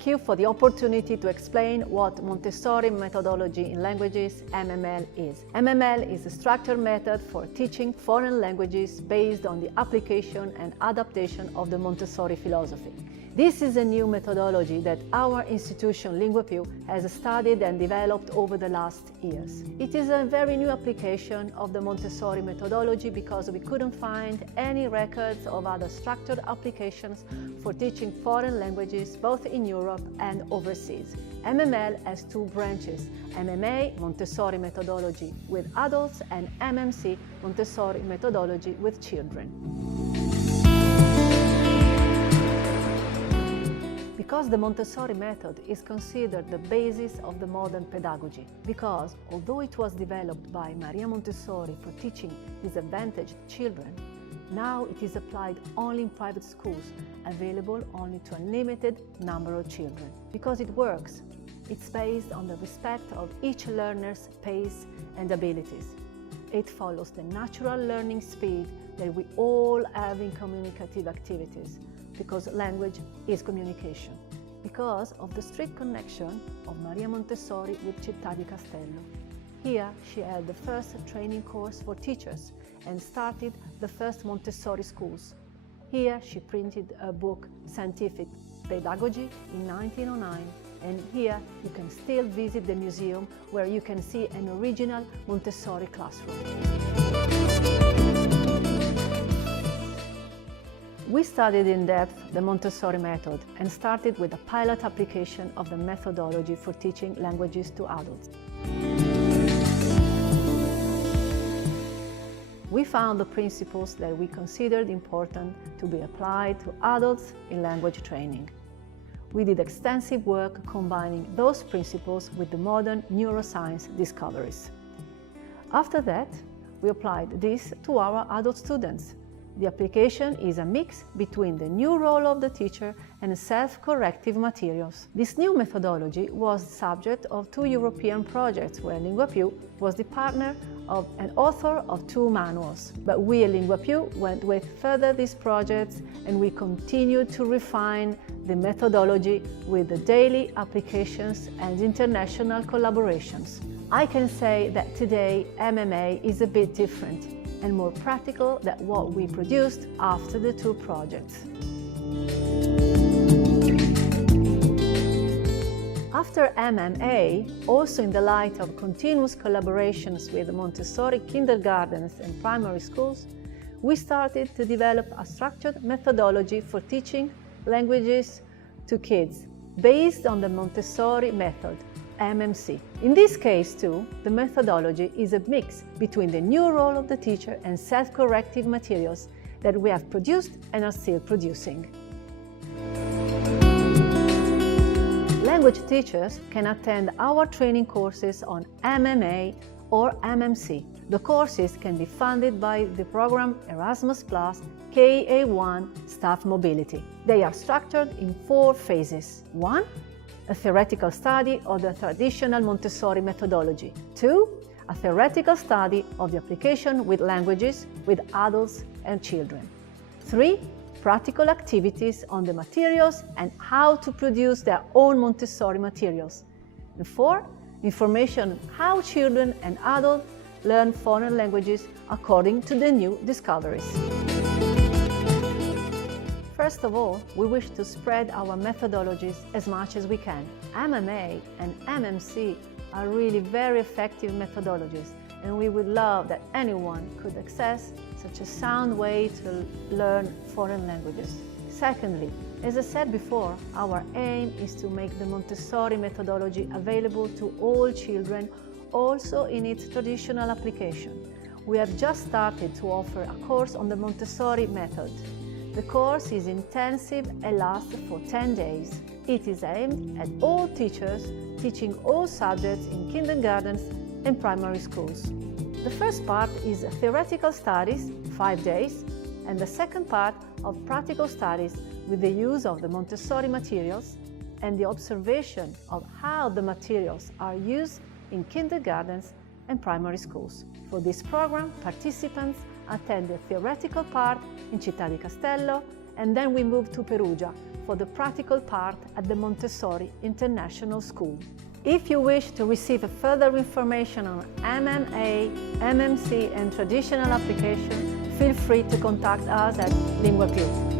thank you for the opportunity to explain what Montessori methodology in languages, MML, is. MML is a structured method for teaching foreign languages based on the application and adaptation of the Montessori philosophy. This is a new methodology that our institution, Lingue has studied and developed over the last years. It is a very new application of the Montessori methodology because we couldn't find any records of other structured applications for teaching foreign languages both in Europe and overseas. MML has two branches, MMA, Montessori methodology with adults, and MMC, Montessori methodology with children. Because the Montessori method is considered the basis of the modern pedagogy. Because, although it was developed by Maria Montessori for teaching disadvantaged children, now it is applied only in private schools, available only to a limited number of children. Because it works, it's based on the respect of each learner's pace and abilities. It follows the natural learning speed that we all have in communicative activities, because language is communication. Because of the strict connection of Maria Montessori with Città di Castello. Here she held the first training course for teachers and started the first Montessori schools. Here she printed a book, Scientific Pedagogy, in 1909, and here you can still visit the museum where you can see an original Montessori classroom. We studied in depth the Montessori method and started with a pilot application of the methodology for teaching languages to adults. We found the principles that we considered important to be applied to adults in language training. We did extensive work combining those principles with the modern neuroscience discoveries. After that, we applied this to our adult students. The application is a mix between the new role of the teacher and self-corrective materials. This new methodology was the subject of two European projects where Lingue was the partner of an author of two manuals. But we at Lingue went with further these projects and we continued to refine the methodology with the daily applications and international collaborations. I can say that today MMA is a bit different and more practical than what we produced after the two projects. After MMA, also in the light of continuous collaborations with Montessori kindergartens and primary schools, we started to develop a structured methodology for teaching languages to kids based on the Montessori method, MMC. In this case too, the methodology is a mix between the new role of the teacher and self-corrective materials that we have produced and are still producing. Language teachers can attend our training courses on MMA or MMC. The courses can be funded by the program Erasmus+ KA1 Staff Mobility. They are structured in 4 phases. 1. A theoretical study of the traditional Montessori methodology. 2. A theoretical study of the application with languages, with adults and children. 3. Practical activities on the materials and how to produce their own Montessori materials. And 4. Information on how children and adults learn foreign languages according to the new discoveries. First of all, we wish to spread our methodologies as much as we can. MMA and MMC are really very effective methodologies, and we would love that anyone could access such a sound way to learn foreign languages. Secondly, as I said before, our aim is to make the Montessori methodology available to all children, also in its traditional application. We have just started to offer a course on the Montessori method. The course is intensive and lasts for 10 days. It is aimed at all teachers teaching all subjects in kindergartens and primary schools. The first part is theoretical studies, 5 days, and the second part of practical studies with the use of the Montessori materials and the observation of how the materials are used in kindergartens and primary schools. For this program, participants attend the theoretical part in Città di Castello and then we moved to Perugia for the practical part at the Montessori International School. If you wish to receive further information on MMA, MMC and traditional application, feel free to contact us at Lingue.